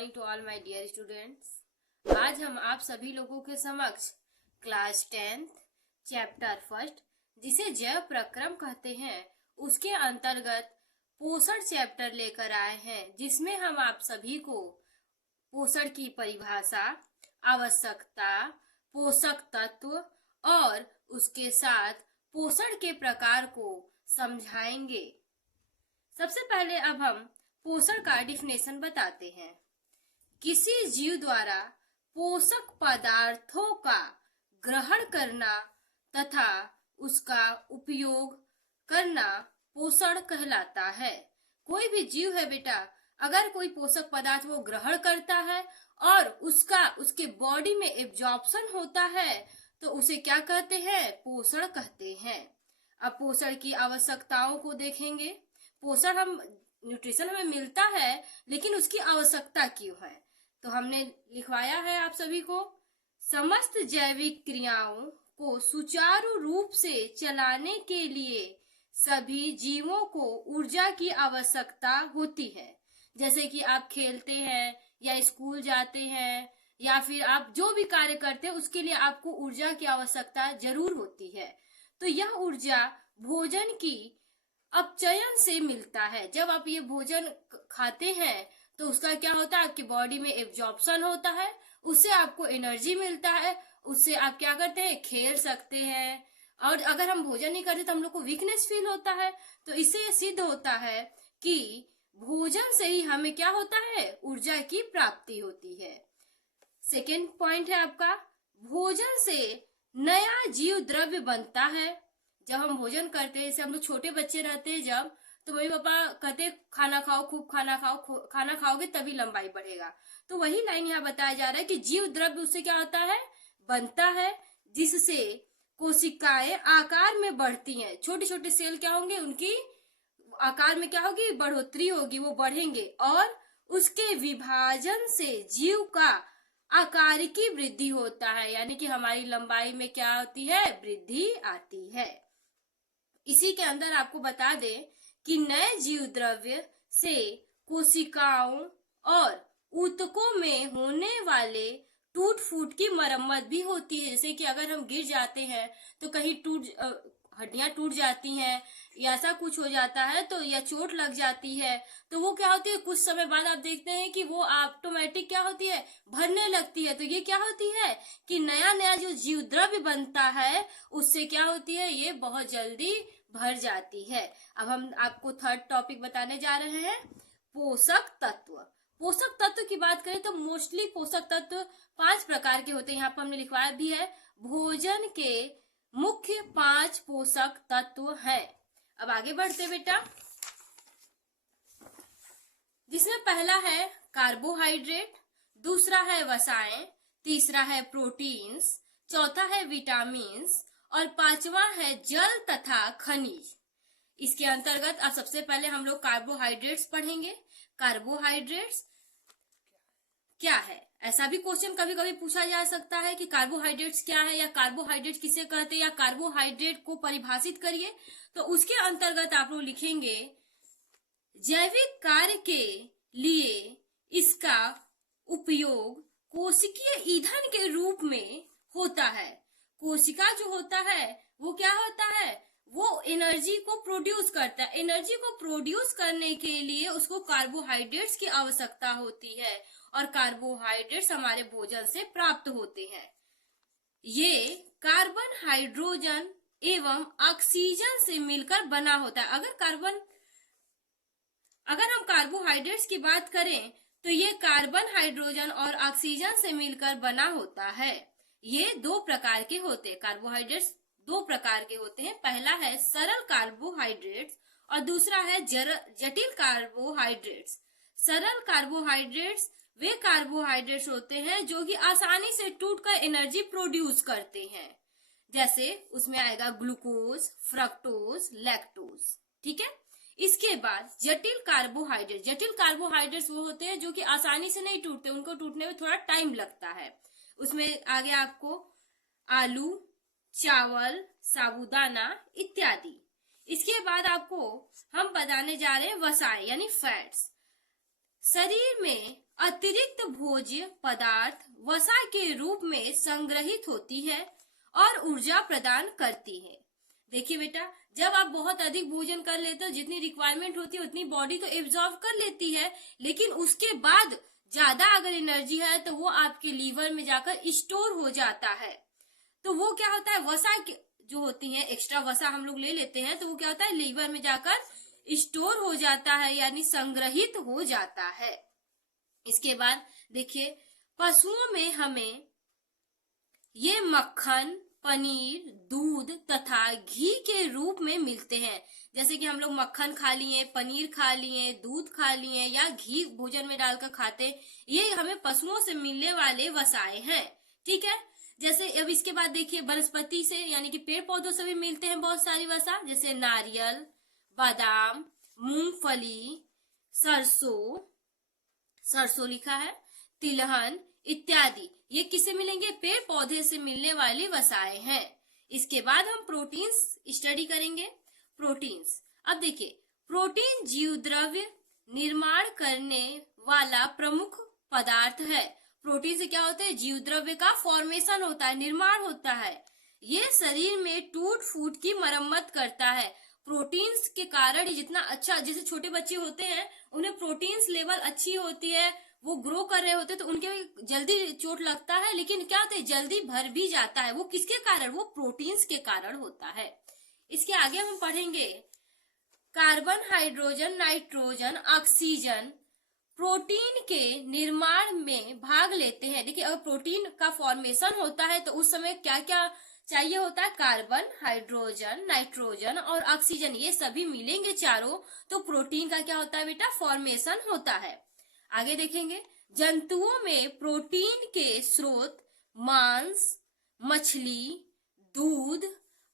Morning to all my dear students. आज हम आप सभी लोगों के समक्ष क्लास 10th चैप्टर फर्स्ट, जिसे जैव प्रक्रम कहते हैं, उसके अंतर्गत पोषण चैप्टर लेकर आए हैं, जिसमें हम आप सभी को पोषण की परिभाषा, आवश्यकता, पोषक तत्व और उसके साथ पोषण के प्रकार को समझाएंगे। सबसे पहले अब हम पोषण का डिफिनेशन बताते हैं। किसी जीव द्वारा पोषक पदार्थों का ग्रहण करना तथा उसका उपयोग करना पोषण कहलाता है। कोई भी जीव है बेटा, अगर कोई पोषक पदार्थ वो ग्रहण करता है और उसके बॉडी में एब्जॉर्प्शन होता है तो उसे क्या कहते हैं? पोषण कहते हैं। अब पोषण की आवश्यकताओं को देखेंगे। पोषण न्यूट्रिशन हमें मिलता है, लेकिन उसकी आवश्यकता क्यों है? तो हमने लिखवाया है आप सभी को, समस्त जैविक क्रियाओं को सुचारू रूप से चलाने के लिए सभी जीवों को ऊर्जा की आवश्यकता होती है। जैसे कि आप खेलते हैं या स्कूल जाते हैं या फिर आप जो भी कार्य करते हैं, उसके लिए आपको ऊर्जा की आवश्यकता जरूर होती है। तो यह ऊर्जा भोजन की अपचयन से मिलता है। जब आप ये भोजन खाते हैं तो उसका क्या होता है? आपकी बॉडी में एब्जॉर्प्शन होता है, उससे आपको एनर्जी मिलता है, उससे आप क्या करते हैं? खेल सकते हैं। और अगर हम भोजन नहीं करते तो हम लोग को वीकनेस फील होता है। तो इससे ये सिद्ध होता है कि भोजन से ही हमें क्या होता है? ऊर्जा की प्राप्ति होती है। सेकेंड पॉइंट है आपका, भोजन से नया जीव द्रव्य बनता है। जब हम भोजन करते हैं, जैसे हम लोग छोटे बच्चे रहते हैं जब, तो मम्मी पापा कहते खाना खाओ, खूब खाना खाओ, खाना खाओगे तभी लंबाई बढ़ेगा। तो वही लाइन यहाँ बताया जा रहा है कि जीव द्रव्य उससे क्या होता है? बनता है, जिससे कोशिकाएं आकार में बढ़ती हैं। छोटे छोटे सेल क्या होंगे? उनकी आकार में क्या होगी? बढ़ोतरी होगी, वो बढ़ेंगे और उसके विभाजन से जीव का आकार की वृद्धि होता है, यानी कि हमारी लंबाई में क्या होती है? वृद्धि आती है। इसी के अंदर आपको बता दें कि नए जीव द्रव्य से कोशिकाओं और ऊतकों में होने वाले टूट फूट की मरम्मत भी होती है। जैसे कि अगर हम गिर जाते हैं तो कहीं हड्डियां टूट जाती हैं या ऐसा कुछ हो जाता है, तो या चोट लग जाती है, तो वो क्या होती है? कुछ समय बाद आप देखते हैं कि वो ऑटोमेटिक क्या होती है? भरने लगती है। तो ये क्या होती है कि नया नया जो जीव द्रव्य बनता है उससे क्या होती है? ये बहुत जल्दी भर जाती है। अब हम आपको थर्ड टॉपिक बताने जा रहे हैं, पोषक तत्व। पोषक तत्व की बात करें तो मोस्टली पोषक तत्व 5 प्रकार के होते हैं। यहाँ पर हमने लिखवाया भी है, भोजन के मुख्य 5 पोषक तत्व हैं। अब आगे बढ़ते बेटा, जिसमें पहला है कार्बोहाइड्रेट, दूसरा है वसाएं, तीसरा है प्रोटीन्स, चौथा है विटामिन्स और 5वां है जल तथा खनिज। इसके अंतर्गत अब सबसे पहले हम लोग कार्बोहाइड्रेट्स पढ़ेंगे। कार्बोहाइड्रेट्स क्या है? ऐसा भी क्वेश्चन कभी कभी पूछा जा सकता है कि कार्बोहाइड्रेट्स क्या है, या कार्बोहाइड्रेट किसे कहते हैं, या कार्बोहाइड्रेट को परिभाषित करिए। तो उसके अंतर्गत आप लोग लिखेंगे, जैविक कार्य के लिए इसका उपयोग कोशिकीय ईंधन के रूप में होता है। कोशिका जो होता है वो क्या होता है? वो एनर्जी को प्रोड्यूस करता है। एनर्जी को प्रोड्यूस करने के लिए उसको कार्बोहाइड्रेट्स की आवश्यकता होती है और कार्बोहाइड्रेट्स हमारे भोजन से प्राप्त होते हैं। ये कार्बन, हाइड्रोजन एवं ऑक्सीजन से मिलकर बना होता है। अगर हम कार्बोहाइड्रेट्स की बात करें तो ये कार्बन, हाइड्रोजन और ऑक्सीजन से मिलकर बना होता है। ये 2 प्रकार के होते हैं। कार्बोहाइड्रेट्स 2 प्रकार के होते हैं। पहला है सरल कार्बोहाइड्रेट्स और दूसरा है जटिल कार्बोहाइड्रेट्स। सरल कार्बोहाइड्रेट्स वे कार्बोहाइड्रेट्स होते हैं जो कि आसानी से टूटकर एनर्जी प्रोड्यूस करते हैं। जैसे उसमें आएगा ग्लूकोज, फ्रक्टोज, लैक्टोज। ठीक है। इसके बाद जटिल कार्बोहाइड्रेट्स वो होते हैं जो कि आसानी से नहीं टूटते, उनको टूटने में थोड़ा टाइम लगता है। उसमें आगे आपको आलू, चावल, साबूदाना इत्यादि। इसके बाद आपको हम बताने जा रहे हैं वसाएं यानी फैट्स। शरीर में अतिरिक्त भोज्य पदार्थ वसा के रूप में संग्रहित होती है और ऊर्जा प्रदान करती है। देखिए बेटा, जब आप बहुत अधिक भोजन कर लेते हो, जितनी रिक्वायरमेंट होती है उतनी बॉडी तो एब्जॉर्ब कर लेती है, लेकिन उसके बाद ज्यादा अगर एनर्जी है तो वो आपके लीवर में जाकर स्टोर हो जाता है। तो वो क्या होता है, वसा जो होती है, एक्स्ट्रा वसा हम लोग ले लेते हैं, तो वो क्या होता है, लीवर में जाकर स्टोर हो जाता है, यानी संग्रहित हो जाता है। इसके बाद देखिए, पशुओं में हमें ये मक्खन, पनीर, दूध तथा घी के रूप में मिलते हैं। जैसे कि हम लोग मक्खन खा लिए, पनीर खा लिए, दूध खा लिए या घी भोजन में डालकर खाते, ये हमें पशुओं से मिलने वाले वसाएं हैं। ठीक है। जैसे अब इसके बाद देखिए, वनस्पति से यानी कि पेड़ पौधों से भी मिलते हैं बहुत सारी वसा, जैसे नारियल, बादाम, मूंगफली, सरसों लिखा है, तिलहन इत्यादि। ये किससे मिलेंगे, पेड़ पौधे से मिलने वाली वसाएं हैं। इसके बाद हम प्रोटीन्स स्टडी करेंगे। प्रोटीन्स, अब देखिए, प्रोटीन जीव द्रव्य निर्माण करने वाला प्रमुख पदार्थ है। प्रोटीन से क्या होता है, जीव द्रव्य का फॉर्मेशन होता है, निर्माण होता है। ये शरीर में टूट फूट की मरम्मत करता है। प्रोटीन्स के कारण ही जितना अच्छा, जैसे छोटे बच्चे होते हैं उन्हें प्रोटीन्स लेवल अच्छी होती है, वो ग्रो कर रहे होते हैं, तो उनके जल्दी चोट लगता है, लेकिन क्या होता है, जल्दी भर भी जाता है। वो किसके कारण, वो प्रोटीन्स के कारण होता है। इसके आगे हम पढ़ेंगे, carbon, hydrogen, nitrogen, oxygen protein के निर्माण में भाग लेते हैं। देखिए, अगर प्रोटीन का फॉर्मेशन होता है तो उस समय क्या क्या चाहिए होता है, कार्बन, हाइड्रोजन, नाइट्रोजन और ऑक्सीजन, ये सभी मिलेंगे चारों, तो प्रोटीन का क्या होता है बेटा, फॉर्मेशन होता है। आगे देखेंगे, जंतुओं में प्रोटीन के स्रोत मांस, मछली, दूध,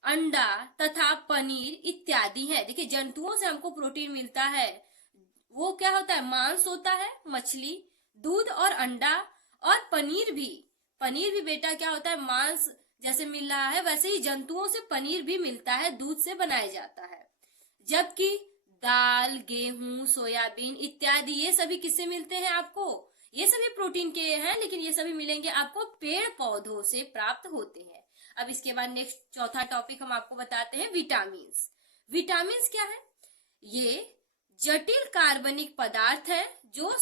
अंडा तथा पनीर इत्यादि है। देखिए, जंतुओं से हमको प्रोटीन मिलता है, वो क्या होता है, मांस होता है, मछली, दूध और अंडा और पनीर भी बेटा क्या होता है, मांस जैसे मिल रहा है वैसे ही जंतुओं से पनीर भी मिलता है, दूध से बनाया जाता है। जबकि दाल, गेहूं, सोयाबीन इत्यादि ये सभी किससे मिलते हैं आपको, ये सभी प्रोटीन के हैं, लेकिन ये सभी मिलेंगे आपको पेड़ पौधों से प्राप्त होते हैं। अब इसके बाद नेक्स्ट चौथा टॉपिक हम आपको बताते हैं, विटामिन्स। विटामिन्स क्या है, ये जटिल कार्बनिक पदार्थ है जो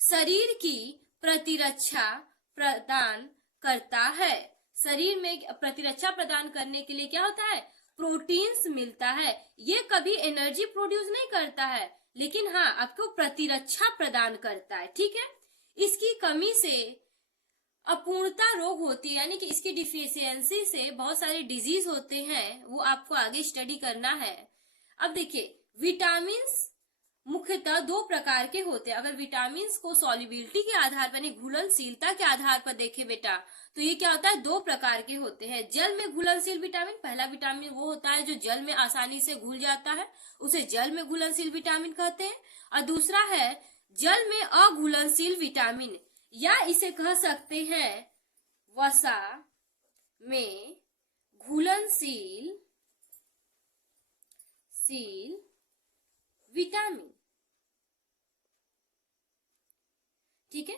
शरीर की प्रतिरक्षा प्रदान करता है। शरीर में प्रतिरक्षा प्रदान करने के लिए क्या होता है, प्रोटीन्स मिलता है। ये कभी एनर्जी प्रोड्यूस नहीं करता है, लेकिन हाँ आपको प्रतिरक्षा प्रदान करता है। ठीक है। इसकी कमी से अपूर्णता रोग होती है, यानी कि इसकी डिफिशियंसी से बहुत सारे डिजीज होते हैं, वो आपको आगे स्टडी करना है। अब देखिए, विटामिन्स मुख्यतः दो प्रकार के होते हैं। अगर विटामिन्स को सॉल्युबिलिटी के आधार पर, यानी घुलनशीलता के आधार पर देखे बेटा, तो ये क्या होता है, दो प्रकार के होते हैं। जल में घुलनशील विटामिन, पहला विटामिन वो होता है जो जल में आसानी से घुल जाता है, उसे जल में घुलनशील विटामिन कहते हैं। और दूसरा है जल में अघुलनशील विटामिन, या इसे कह सकते हैं वसा में घुलनशील विटामिन। ठीक है,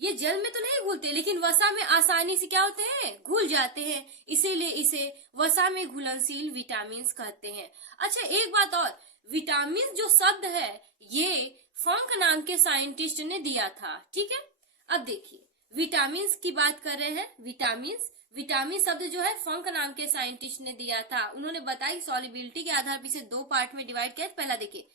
ये जल में तो नहीं घुलते, लेकिन वसा में आसानी से क्या होते हैं, घुल जाते हैं, इसीलिए इसे वसा में घुलनशील विटामिन कहते हैं। अच्छा, एक बात और, विटामिन जो शब्द है ये फंक नाम के साइंटिस्ट ने दिया था। ठीक है। अब देखिए, विटामिन की बात कर रहे हैं, विटामिन शब्द जो है फंक नाम के साइंटिस्ट ने दिया था। उन्होंने बताया सॉल्युबिलिटी के आधार पर इसे दो पार्ट में डिवाइड किया। पहला देखिए,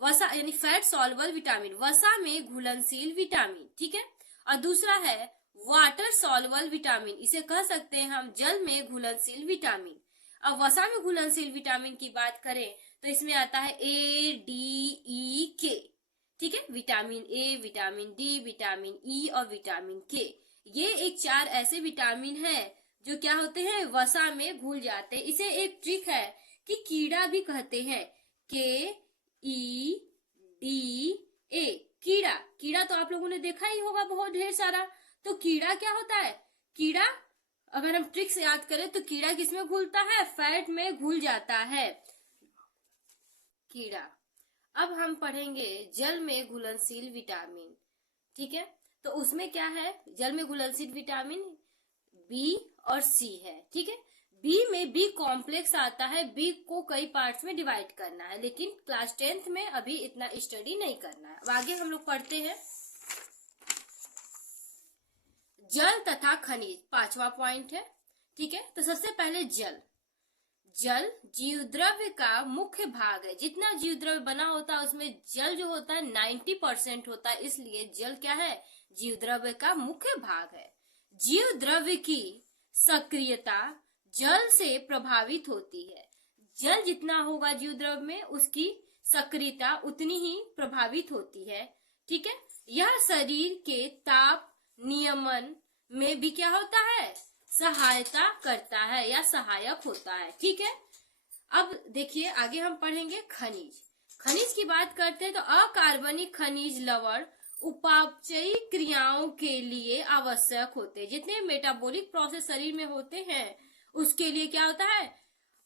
वसा यानी फैट सॉल्युबल विटामिन, वसा में घुलनशील विटामिन। ठीक है। और दूसरा है वाटर सॉल्युबल विटामिन, इसे कह सकते हैं हम जल में घुलनशील विटामिन। अब वसा में घुलनशील विटामिन की बात करें तो इसमें आता है A, D, E, K। ठीक है, vitamin A, vitamin D, vitamin E और विटामिन के, ये एक चार ऐसे विटामिन हैं जो क्या होते हैं, वसा में घुल जाते हैं। इसे एक ट्रिक है कि कीड़ा भी कहते हैं, KEDA, कीड़ा तो आप लोगों ने देखा ही होगा बहुत ढेर सारा। तो कीड़ा क्या होता है, कीड़ा अगर हम ट्रिक से याद करें तो कीड़ा किसमें घुलता है, फैट में घुल जाता है कीड़ा। अब हम पढ़ेंगे जल में घुलनशील विटामिन। ठीक है, तो उसमें क्या है, जल में घुलनशील विटामिन बी और सी है। ठीक है, बी में बी कॉम्प्लेक्स आता है, बी को कई पार्ट्स में डिवाइड करना है, लेकिन क्लास 10th में अभी इतना स्टडी नहीं करना है। अब आगे हम लोग पढ़ते हैं जल तथा खनिज, 5वां पॉइंट है। ठीक है, तो सबसे पहले जल। जल जीव द्रव्य का मुख्य भाग है। जितना जीव द्रव्य बना होता है उसमें जल जो होता है 90% होता है, इसलिए जल क्या है, जीव द्रव्य का मुख्य भाग है। जीव द्रव्य की सक्रियता जल से प्रभावित होती है। जल जितना होगा जीव द्रव्य में, उसकी सक्रियता उतनी ही प्रभावित होती है। ठीक है, यह शरीर के ताप नियमन में भी क्या होता है, सहायता करता है या सहायक होता है। ठीक है, अब देखिए आगे हम पढ़ेंगे खनिज। खनिज की बात करते हैं तो अकार्बनिक खनिज लवण उपापचयी क्रियाओं के लिए आवश्यक होते हैं। जितने मेटाबॉलिक प्रोसेस शरीर में होते हैं उसके लिए क्या होता है,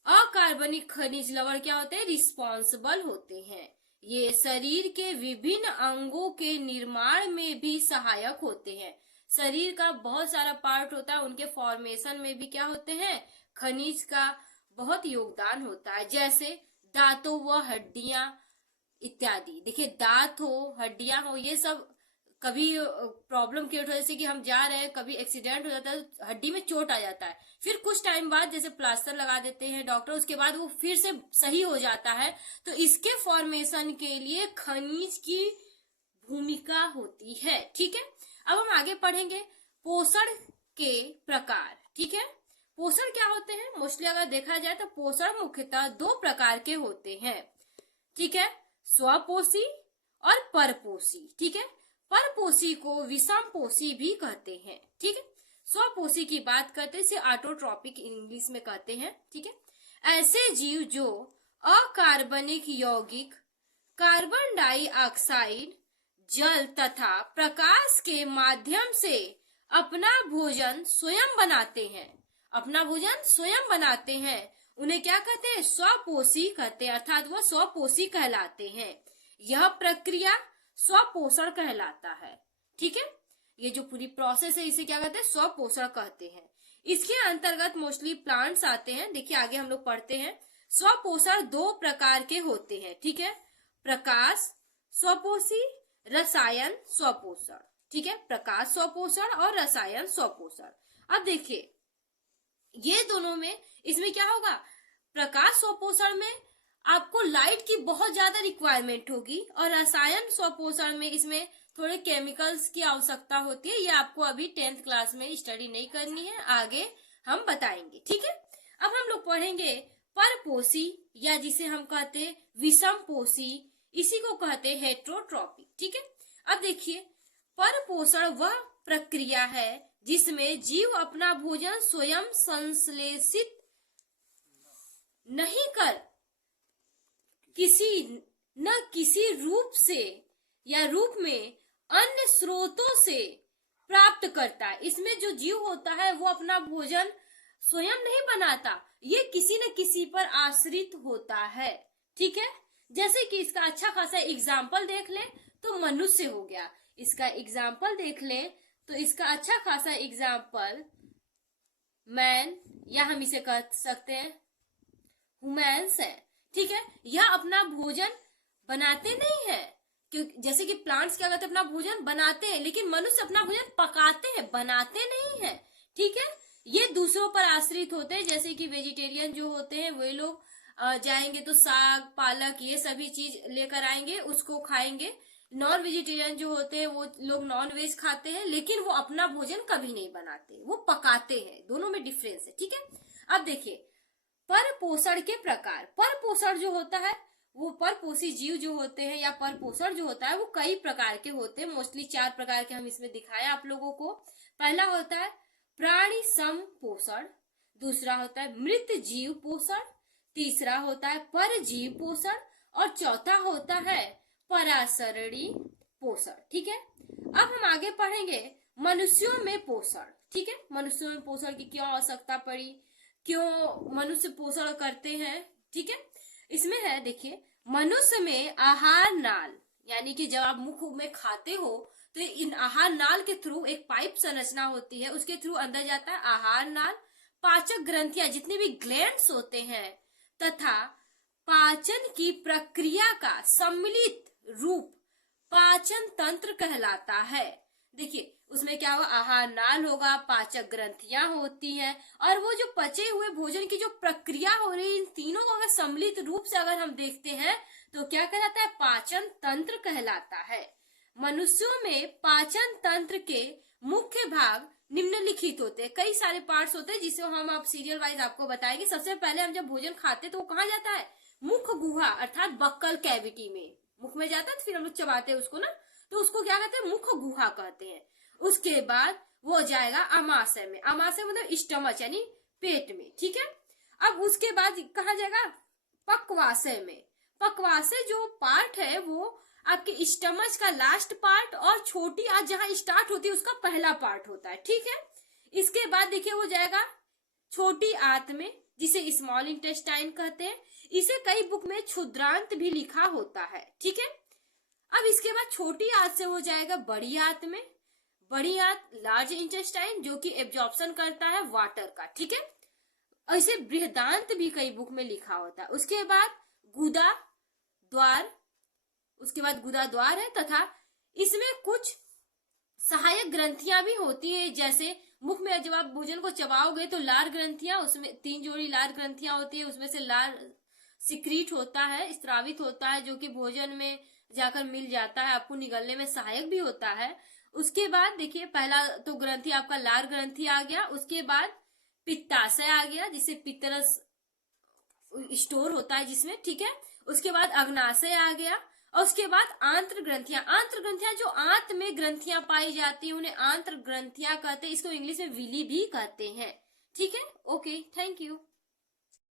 अकार्बनिक खनिज लवण क्या होते हैं, रिस्पॉन्सिबल होते हैं। ये शरीर के विभिन्न अंगों के निर्माण में भी सहायक होते हैं। शरीर का बहुत सारा पार्ट होता है, उनके फॉर्मेशन में भी क्या होते हैं, खनिज का बहुत योगदान होता है। जैसे दांतों व हड्डियां इत्यादि। देखिए दांत हो, हड्डियां हो, ये सब कभी प्रॉब्लम क्रिएट हो, जैसे कि हम जा रहे हैं, कभी एक्सीडेंट हो जाता है, हड्डी में चोट आ जाता है, फिर कुछ टाइम बाद जैसे प्लास्टर लगा देते हैं डॉक्टर, उसके बाद वो फिर से सही हो जाता है। तो इसके फॉर्मेशन के लिए खनिज की भूमिका होती है। ठीक है, अब हम आगे पढ़ेंगे पोषण के प्रकार। ठीक है, पोषण क्या होते हैं, मोस्टली अगर देखा जाए तो पोषण मुख्यतः 2 प्रकार के होते हैं। ठीक है, स्वपोषी और परपोषी। ठीक है, परपोषी को विषमपोषी भी कहते हैं। ठीक है, स्वपोषी की बात करते हैं, इसे ऑटोट्रॉपिक इंग्लिश में कहते हैं। ठीक है, ऐसे जीव जो अकार्बनिक यौगिक कार्बन डाइऑक्साइड जल तथा प्रकाश के माध्यम से अपना भोजन स्वयं बनाते हैं। अपना भोजन स्वयं बनाते हैं, उन्हें क्या कहते हैं, स्वपोषी कहते हैं, अर्थात वह स्वपोषी कहलाते हैं। यह प्रक्रिया स्वपोषण कहलाता है। ठीक है, ये जो पूरी प्रोसेस है इसे क्या कहते हैं, स्वपोषण कहते हैं। इसके अंतर्गत मोस्टली प्लांट्स आते हैं। देखिए आगे हम लोग पढ़ते हैं, स्वपोषण 2 प्रकार के होते हैं। ठीक है, प्रकाश स्वपोषी, रसायन स्वपोषण। ठीक है, प्रकाश स्वपोषण और रसायन स्वपोषण। अब देखिए ये दोनों में, इसमें क्या होगा, प्रकाश स्वपोषण में आपको लाइट की बहुत ज्यादा रिक्वायरमेंट होगी, और रसायन स्वपोषण में इसमें थोड़े केमिकल्स की आवश्यकता होती है। ये आपको अभी 10th क्लास में स्टडी नहीं करनी है, आगे हम बताएंगे। ठीक है, अब हम लोग पढ़ेंगे परपोषी, या जिसे हम कहते हैं विषमपोषी, इसी को कहते हैं हेट्रोट्रॉपिक। ठीक है, अब देखिए परपोषण वह प्रक्रिया है जिसमें जीव अपना भोजन स्वयं संश्लेषित नहीं कर किसी रूप से या रूप में अन्य स्रोतों से प्राप्त करता है। इसमें जो जीव होता है वो अपना भोजन स्वयं नहीं बनाता, ये किसी न किसी पर आश्रित होता है। ठीक है, जैसे कि इसका अच्छा खासा एग्जाम्पल देख ले तो मनुष्य हो गया। इसका एग्जाम्पल देख ले तो इसका अच्छा खासा एग्जाम्पल मैन, या हम इसे कह सकते हैं ह्यूमन्स है। ठीक है, यह अपना भोजन बनाते नहीं है, क्योंकि जैसे कि प्लांट्स क्या करते हैं, अपना भोजन बनाते हैं, लेकिन मनुष्य अपना भोजन पकाते हैं, बनाते नहीं है। ठीक है, ये दूसरों पर आश्रित होते हैं। जैसे कि वेजिटेरियन जो होते हैं वे लोग जाएंगे तो साग पालक ये सभी चीज लेकर आएंगे, उसको खाएंगे। नॉन वेजिटेरियन जो होते हैं वो लोग नॉन वेज खाते हैं, लेकिन वो अपना भोजन कभी नहीं बनाते, वो पकाते हैं। दोनों में डिफरेंस है। ठीक है, अब देखिए परपोषण के प्रकार। परपोषण जो होता है वो परपोषी जीव जो होते हैं या परपोषण जो होता है वो कई प्रकार के होते हैं। मोस्टली 4 प्रकार के हम इसमें दिखाया आप लोगों को। पहला होता है प्राणी सम पोषण, दूसरा होता है मृत जीव पोषण, तीसरा होता है परजीव पोषण, और चौथा होता है परासरणी पोषण। ठीक है, अब हम आगे पढ़ेंगे मनुष्यों में पोषण। ठीक है, मनुष्यों में पोषण की क्यों आवश्यकता पड़ी, क्यों मनुष्य पोषण करते हैं। ठीक है, इसमें है देखिए मनुष्य में आहार नाल, यानी कि जब आप मुख में खाते हो तो इन आहार नाल के थ्रू एक पाइप संरचना होती है, उसके थ्रू अंदर जाता है आहार नाल, पाचक ग्रंथियां जितने भी ग्लैंड्स होते हैं तथा पाचन की प्रक्रिया का सम्मिलित रूप पाचन तंत्र कहलाता है। देखिए उसमें क्या हुआ, आहार नाल होगा, पाचक ग्रंथियां होती है, और वो जो पचे हुए भोजन की जो प्रक्रिया हो रही है, इन तीनों को अगर सम्मिलित रूप से अगर हम देखते हैं तो क्या कहलाता है, पाचन तंत्र कहलाता है। मनुष्यों में पाचन तंत्र के मुख्य भाग निम्नलिखित होते हैं। कई सारे पार्ट्स होते हैं जिसे हम आप सीरियल वाइज आपको बताएंगे। सबसे पहले हम जब भोजन खाते हैं तो वो कहाँ जाता है, मुख गुहा अर्थात बक्कल कैविटी में, मुख में जाता है तो फिर हम लोग चबाते हैं उसको ना, तो उसको क्या कहते हैं, मुख गुहा कहते हैं। उसके बाद वो जाएगा अमाशय में, अमाशय मतलब स्टमच यानी पेट में, ठीक है। अब उसके बाद कहा जाएगा, पक्वाशय में। पक्वाशय जो पार्ट है वो आपके स्टमच का लास्ट पार्ट और छोटी आंत जहां स्टार्ट होती है उसका पहला पार्ट होता है, ठीक है। इसके बाद देखिए वो जाएगा छोटी आंत में, जिसे स्मॉल इंटेस्टाइन कहते हैं। इसे कई बुक में क्षुद्रांत भी लिखा होता है, ठीक है। अब इसके बाद छोटी आंत से हो जाएगा बड़ी आंत में, बड़ी आंत लार्ज इंटेस्टाइन जो कि एब्जॉर्प्शन करता है वाटर का, ठीक है। और इसे बृहदांत भी कई बुक में लिखा होता है। उसके बाद गुदा द्वार, उसके बाद गुदा द्वार है तथा इसमें कुछ सहायक ग्रंथियां भी होती है, जैसे मुख में जब आप भोजन को चबाओगे तो लार ग्रंथियां, उसमें 3 जोड़ी लार ग्रंथियां होती है, उसमें से लार सिक्रीट होता है, स्त्रावित होता है, जो कि भोजन में जाकर मिल जाता है, आपको निगलने में सहायक भी होता है। उसके बाद देखिए पहला तो ग्रंथि आपका लार ग्रंथि आ गया, उसके बाद पित्ताशय आ गया जिसे पित्तरस स्टोर होता है जिसमें, ठीक है। उसके बाद अग्नाशय आ गया, और उसके बाद आंत्र ग्रंथियां, आंत्र ग्रंथियां जो आंत में ग्रंथियां पाई जाती है उन्हें आंत्र ग्रंथियां कहते हैं। इसको इंग्लिश में विली भी कहते हैं, ठीक है। Okay, thank you.